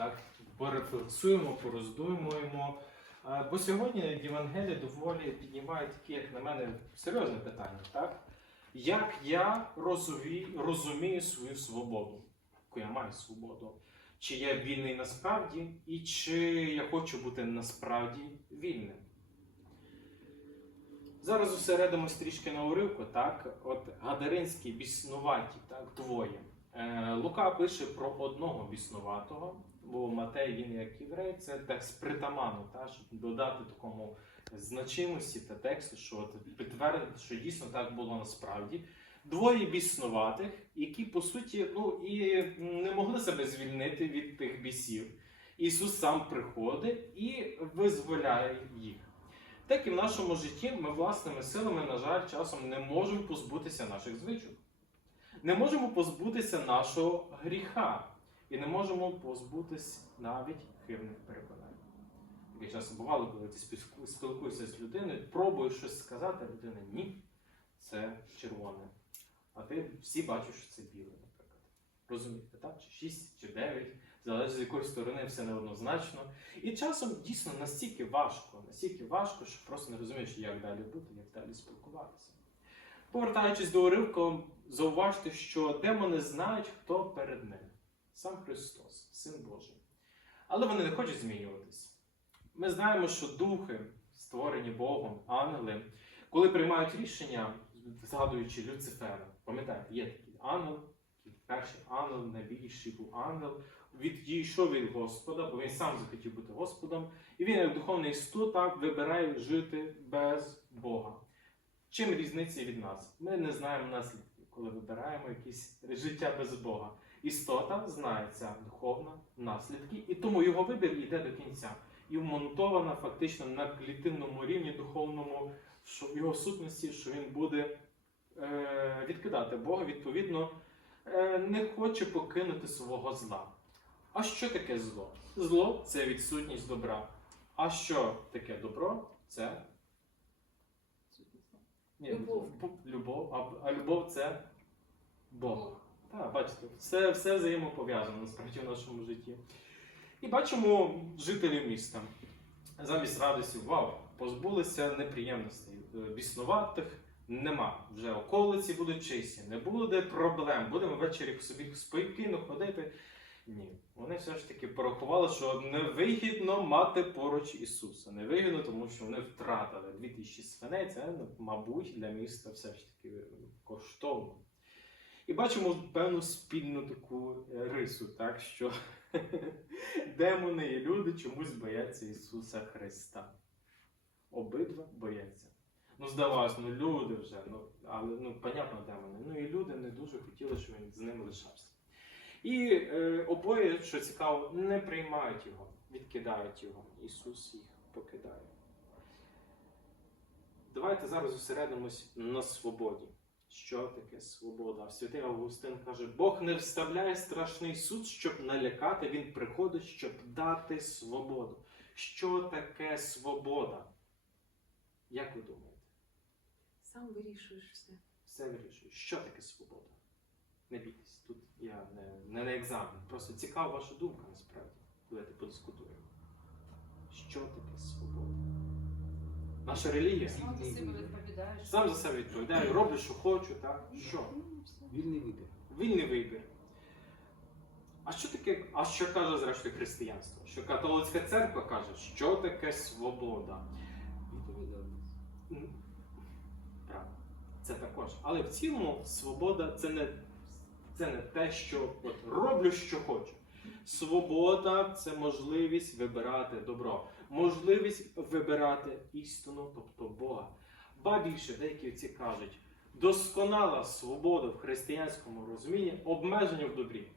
так порефлексуємо, пороздумуємо. Е, Бо сьогодні Євангелія доволі піднімає такі, як на мене, серйозне питання, так? Як я розумію, свою свободу, яку я маю свободу? Чи я вільний насправді, і чи я хочу бути насправді вільним? Зараз зосередимось трішки на уривку, так? От Гадаринські біснуваті, так, двоє. Е, Лука пише про одного біснуватого, бо Матей, він як єврей, це текст притаману, та, щоб додати такому значимості та тексту, що підтвердити, що дійсно так було насправді. Двоє біснуватих, які по суті ну, і не могли себе звільнити від тих бісів. Ісус сам приходить і визволяє їх. Так і в нашому житті ми власними силами, на жаль, часом не можемо позбутися наших звичок. Не можемо позбутися нашого гріха. І не можемо позбутися навіть хибних переконань. Таке часом бувало, коли ти спілку- спілкуєшся з людиною, пробуєш щось сказати, а людина ні, це червоне. А ти всі бачиш, що це біле, наприклад. Розумієте, так? Чи 6, чи 9, залежить з якої сторони все неоднозначно. І часом дійсно настільки важко, настільки важко, що просто не розумієш, як далі бути, як далі спілкуватися. Повертаючись до уривку, зауважте, що демони знають, хто перед ними. Сам Христос, Син Божий. Але вони не хочуть змінюватись. Ми знаємо, що духи, створені Богом, ангели, коли приймають рішення, згадуючи Люцифера, пам'ятаєте, є такий ангел, перший ангел, найбільший був ангел, відійшов від Господа, бо він сам захотів бути Господом, і він, як духовна істота, вибирає жити без Бога. Чим різниця від нас? Ми не знаємо наслідків, коли вибираємо якесь життя без Бога. Істота знає ця духовна наслідки, і тому його вибір йде до кінця. І вмонтована фактично на клітинному рівні духовному, що в його сутності, що він буде е, відкидати Бога, відповідно, е, не хоче покинути свого зла. А що таке зло? Зло це відсутність добра. А що таке добро? Це ні, Любов. любов, а, а любов це Бог. Так, бачите, все, все взаємопов'язано насправді в нашому житті. І бачимо жителів міста. Замість радості, вау, позбулися неприємностей. Е, Біснуватих нема. Вже околиці будуть чисті, не буде проблем. Будемо ввечері собі спокійно ходити. Ні, вони все ж таки порахували, що невигідно мати поруч Ісуса. Невигідно, тому що вони втратили 2000 свиней. Це, ну, мабуть, для міста все ж таки коштовно. І бачимо певну спільну таку е, рису, так що демони і люди чомусь бояться Ісуса Христа. Обидва бояться. Ну, здавалось, ну люди вже, ну, але ну, понятно, демони. Ну і люди не дуже хотіли, щоб він з ним лишався. І е, обоє, що цікаво, не приймають його, відкидають його. Ісус їх покидає. Давайте зараз зосередимось на свободі. Що таке свобода? Святий Августин каже: Бог не вставляє страшний суд, щоб налякати, Він приходить, щоб дати свободу. Що таке свобода? Як ви думаєте? Сам вирішуєш все. Все вирішує. Що таке свобода? Не бійтесь, тут я не, не на екзамен. Просто цікава ваша думка насправді. Давайте подискутуємо. Що таке свобода? Наша релігія. Сам за себе відповідаєш. Сам за себе відповідаю, роблю, що хочу, так? Що? Вільний вибір. Вільний вибір. А що таке, а що каже зрештою християнство? Що католицька церква каже, що таке свобода? Відповідальність. Правда. Це також. Але в цілому свобода це не, це не те, що от, роблю, що хочу. Свобода це можливість вибирати добро, можливість вибирати істину, тобто Бога. Ба більше деякі ці кажуть, досконала свобода в християнському розумінні обмеження в добрі.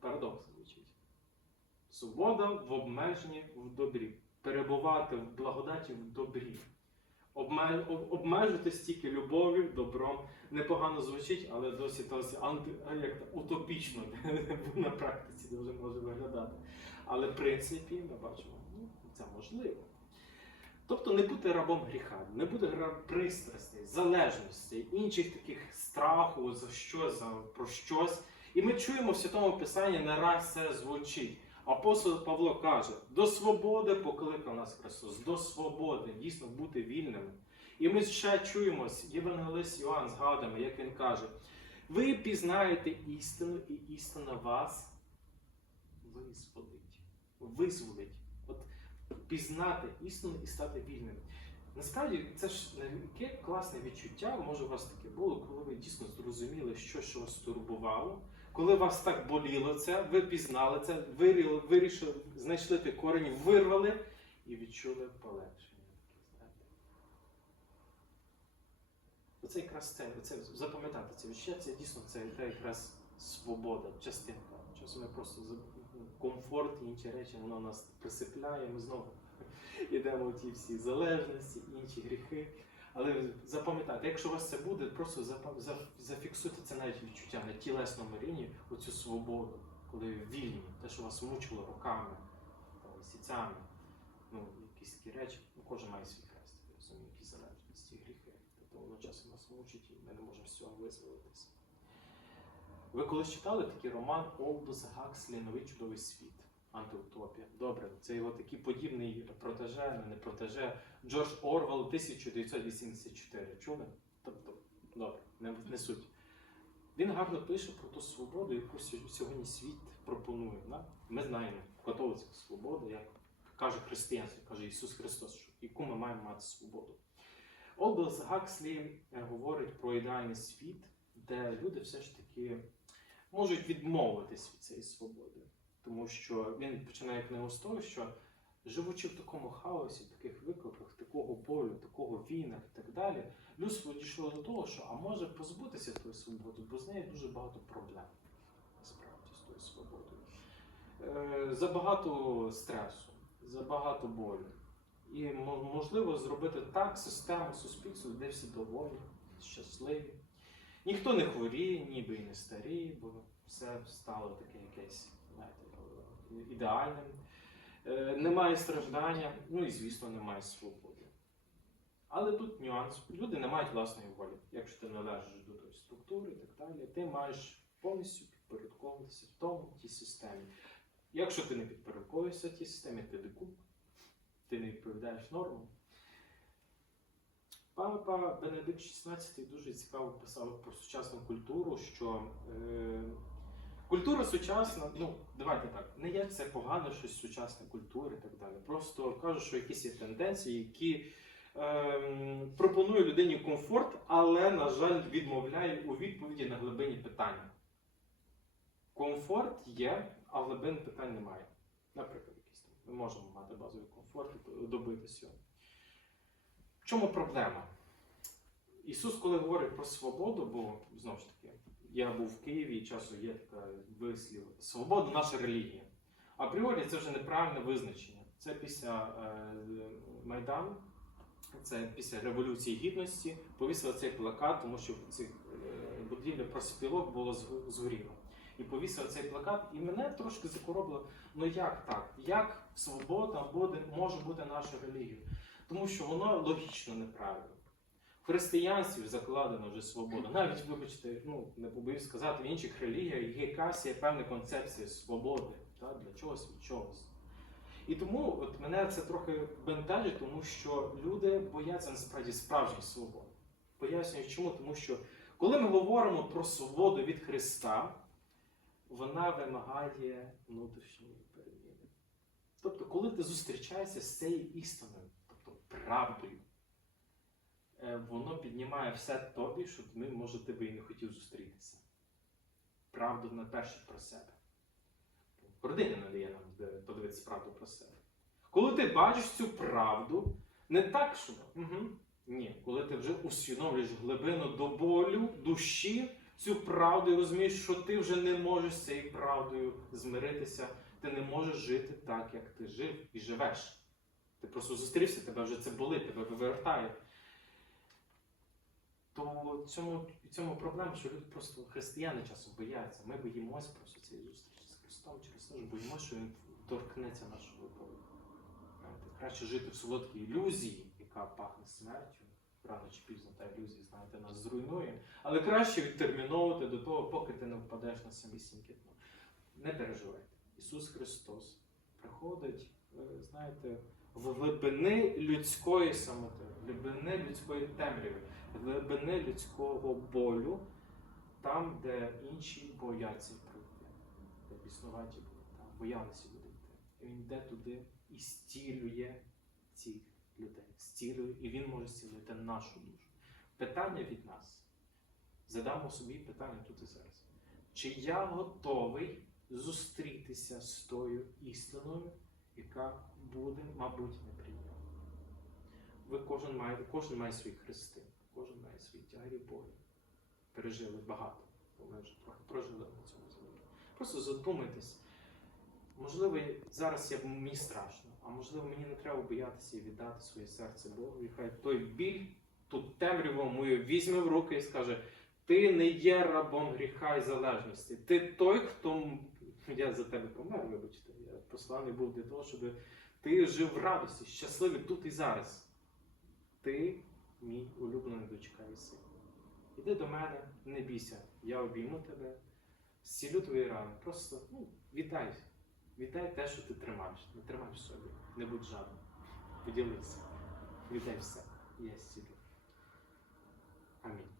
Парадокс звучить. Свобода в обмеженні в добрі. Перебувати в благодаті в добрі. Обме- об- Обмежити стільки любов'ю, добром. Непогано звучить, але досить досить анти, як то, утопічно на практиці дуже може виглядати. Але в принципі ми бачимо, ну, це можливо. Тобто не бути рабом гріха, не бути пристрастей, залежностей, інших таких страху за щось, за про щось. І ми чуємо в Святому Писанні не раз це звучить. Апостол Павло каже: до свободи покликав нас Христос, до свободи, дійсно бути вільними. І ми ще чуємо, Євангелист Йоанн згадуємо, як він каже: ви пізнаєте істину, і істина вас визволить. Визволить. От пізнати істину і стати вільним. Насправді це ж яке класне відчуття, може у вас таке було, коли ви дійсно зрозуміли, що, що вас турбувало, коли вас так боліло це, ви пізнали це, вирішили, вирішили знайшли ті корені, вирвали і відчули полегшення. Оце якраз це, оце запам'ятати це відчуття, це дійсно це, якраз свобода, частинка. Часом ми просто комфорт і інші речі, воно нас присипляє, ми знову йдемо в ті всі залежності, інші гріхи. Але запам'ятайте, якщо у вас це буде, просто зафіксуйте це навіть відчуття на тілесному рівні, оцю свободу, коли вільні, те, що вас мучило роками, місяцями, ну, якісь такі речі, ну, кожен має свій хрест, я розумію, якісь залежності, гріхи. Тобто воно часом нас мучить і ми не можемо з цього визволитися. Ви колись читали такий роман Олдус Гакслі Новий чудовий світ. Антиутопія. Добре, це його такий подібний протеже, не протеже. Джордж Орвел 1984. Чули? Тобто, добре, не, не суть. Він гарно пише про ту свободу, яку сьогодні світ пропонує. Да? Ми знаємо католицьку свободу, як каже християнство, каже Ісус Христос, що яку ми маємо мати свободу. Олдос Гакслі е, говорить про ідеальний світ, де люди все ж таки можуть відмовитись від цієї свободи. Тому що він починає книгу з того, що живучи в такому хаосі, в таких викликах, такого болю, такого війнах і так далі, людство дійшло до того, що а може позбутися тої свободи, бо з нею дуже багато проблем насправді з тою свободою. Е, забагато стресу, забагато болю. І можливо зробити так систему суспільства, де всі доволі, щасливі. Ніхто не хворіє, ніби і не старіє, бо все стало таке якесь знаєте, ідеальним. Е, Немає страждання, ну і звісно, немає свободи. Але тут нюанс. Люди не мають власної волі. Якщо ти належиш до тої структури і так далі, ти маєш повністю підпорядковуватися в тому тій системі. Якщо ти не підпорядковуєшся тій системі, ти дику, ти не відповідаєш нормам. Папа Бенедикт XVI дуже цікаво писав про сучасну культуру, що е, культура сучасна, ну давайте так, не є це погано щось сучасна культура і так далі. Просто кажу, що якісь є тенденції, які е, пропонують людині комфорт, але, на жаль, відмовляє у відповіді на глибині питання. Комфорт є, а глибин питань немає. Наприклад, якісь там. Ми можемо мати базовий комфорт і добитися. Чому проблема? Ісус, коли говорить про свободу, бо знову ж таки, я був в Києві і часу є така вислів свобода наша релігія. Апріорі це вже неправильне визначення. Це після е, Майдану, це після Революції Гідності повісили цей плакат, тому що цих е, будівлях проспілок було згоріло. І повісили цей плакат, і мене трошки закоробило. Ну як так? Як свобода буде, може бути нашою релігією? Тому що воно логічно неправильно. В християнстві закладена вже свобода. Навіть, вибачте, ну не побоюсь сказати, в інших релігіях є якась є певна концепція свободи та, для чогось від чогось. І тому от мене це трохи бентежить, тому що люди бояться насправді справжньої свободи. Пояснюю чому, тому що коли ми говоримо про свободу від Христа, вона вимагає внутрішньої переміни. Тобто, коли ти зустрічаєшся з цією істиною, правдою, е, воно піднімає все тобі, що ти, може, ти би і не хотів зустрітися. Правду на перше про себе. Родина не дає нам подивитися правду про себе. Коли ти бачиш цю правду, не так, що угу. ні, коли ти вже усвідомлюєш глибину до болю, душі, цю правду і розумієш, що ти вже не можеш з цією правдою змиритися, ти не можеш жити так, як ти жив і живеш. Ти просто зустрівся, тебе вже це болить, тебе вивертає. То цьому, цьому проблема, що люди просто християни часом бояться. Ми боїмося просто цієї зустрічі з Христом через те, що боїмося, що Він торкнеться нашого болю. Краще жити в солодкій ілюзії, яка пахне смертю. Рано чи пізно та ілюзія, знаєте, нас зруйнує. Але краще відтерміновувати до того, поки ти не впадеш на самісіньке дно. Не переживайте. Ісус Христос приходить, ви знаєте, в глибини людської самоти, в глибини людської темряви, в глибини людського болю, там, де інші бояться прийти, де біснуваті були, там боялися люди йти. І Він йде туди і стілює цих людей, стілює, і він може зцілити нашу душу. Питання від нас. Задамо собі питання тут і зараз. Чи я готовий зустрітися з тою істиною, яка буде, мабуть, неприємна? Ви кожен має, кожен має свої хрести, кожен має свої тягарі болі. Пережили багато, бо ми вже трохи прожили на цьому землі. Просто задумайтесь. Можливо, зараз я, мені страшно, а можливо, мені не треба боятися і віддати своє серце Богу. І хай той біль, ту темряву мою візьме в руки і скаже: ти не є рабом гріха і залежності. Ти той, хто я за тебе помер, вибачте. Я посланий був для того, щоб ти жив в радості, щасливий тут і зараз. Ти мій улюблений дочка і син. Іди до мене, не бійся, я обійму тебе, зцілю твої рани. Просто ну, вітай. Вітай те, що ти тримаєш. Не тримай в собі, не будь жадним. Поділися. Віддай все. Я зцілю. Амінь.